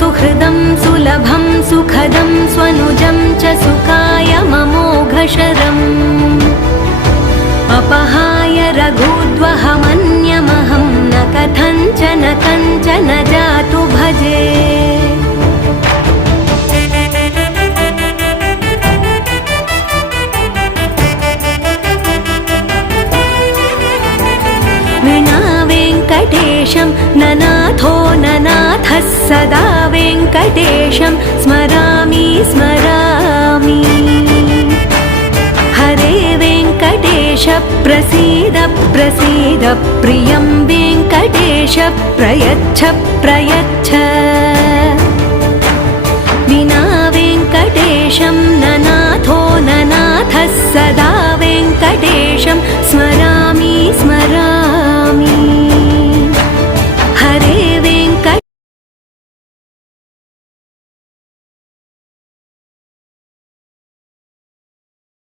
सुहृदं सुलभं सुखदं स्वनुजं च सुखाय ममोघशरम् अपहाय रघुद्वहमन्यमहं न कथञ्चन कञ्चन जातु भजे। विना वेङ्कटेशं ननाथो ननाथः सदा वेङ्कटेशं स्मरामि स्मरामि। हरे वेङ्कटेश प्रसीद प्रसीद प्रियं वेङ्कटेश प्रयच्छ प्रयच्छ।